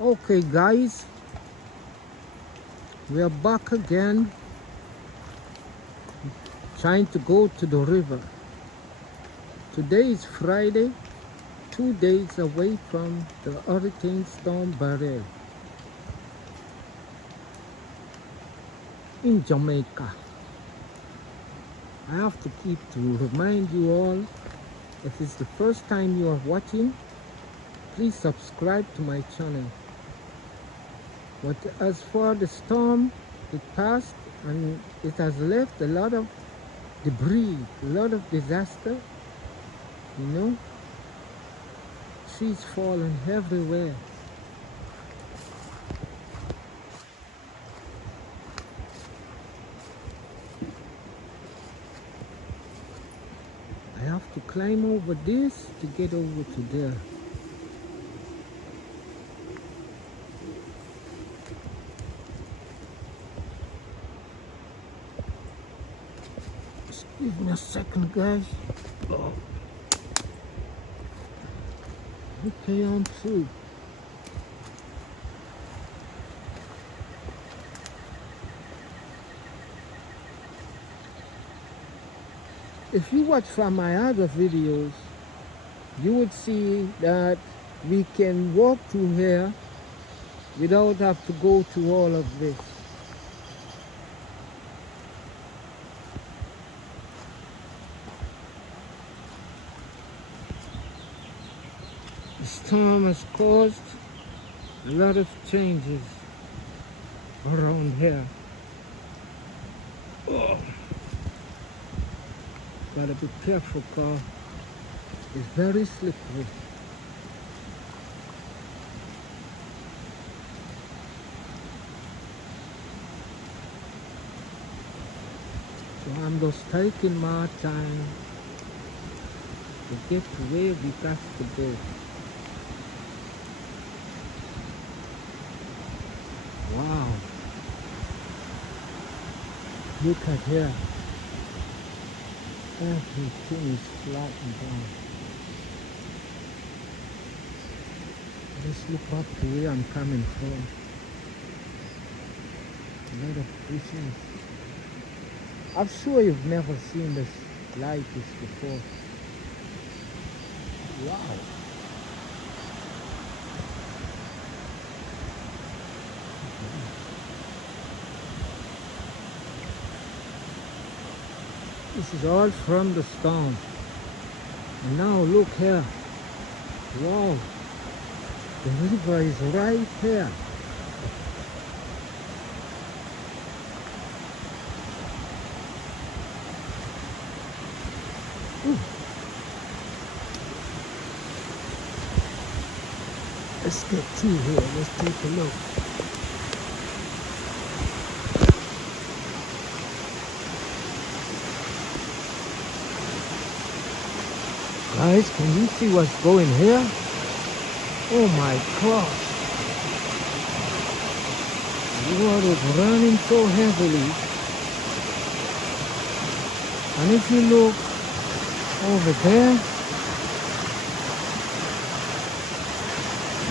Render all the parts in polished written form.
Okay guys, we are back again trying to go to the river. Today is Friday, 2 days away from the hurricane storm beryl in Jamaica. I have to keep to remind you all, if it's the first time you are watching, please subscribe to my channel. But as for the storm, it passed and it has left a lot of debris, a lot of disaster, you know, trees falling everywhere. I have to climb over this to get over to there. Just give me a second, guys. Oh. Okay, I'm through. If you watch from my other videos, you would see that we can walk through here without have to go through all of this. The storm has caused a lot of changes around here. Oh. Gotta be careful, because it's very slippery. So I'm just taking my time to get to where we got to go. Wow. Look at here. Everything is flat and down. Just look up to where I'm coming from. A lot of bushes. I'm sure you've never seen this like this before. Wow. This is all from the storm. And now look here. Wow. The river is right here. Ooh. Let's get through here. Let's take a look. Guys, can you see what's going here? Oh my gosh. The water is running so heavily. And if you look over there,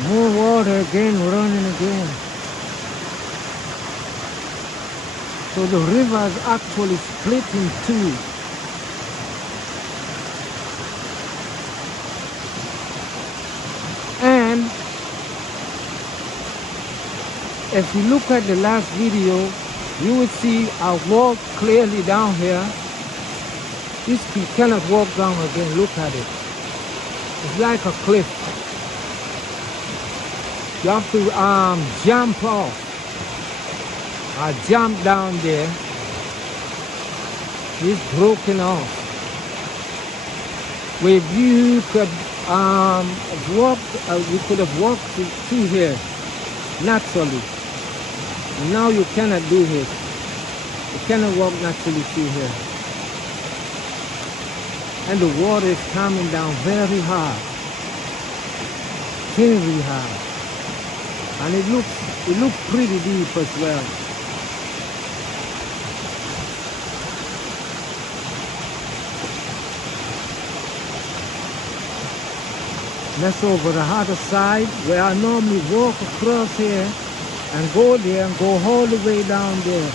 more water again, running again. So the river is actually split in two. And if you look at the last video, you would see I walked clearly down here. You cannot walk down again. Look at it. It's like a cliff. You have to jump off. I jumped down there. It's broken off. Where you could walk, you could have walked through here naturally. Now you cannot do it. You cannot walk naturally through here. And the water is coming down very hard. Very hard. And it looks pretty deep as well. That's over the other side where I normally walk across here and go there and go all the way down there.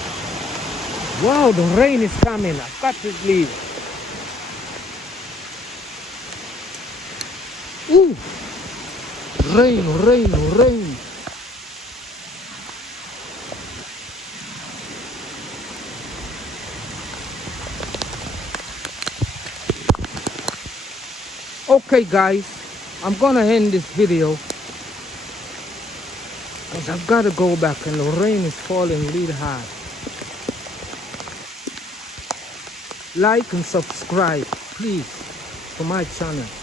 Wow, the rain is coming. I've got to leave. Ooh, rain, rain, rain. Okay guys, I'm gonna end this video because I've got to go back and the rain is falling really hard. Like and subscribe please to my channel.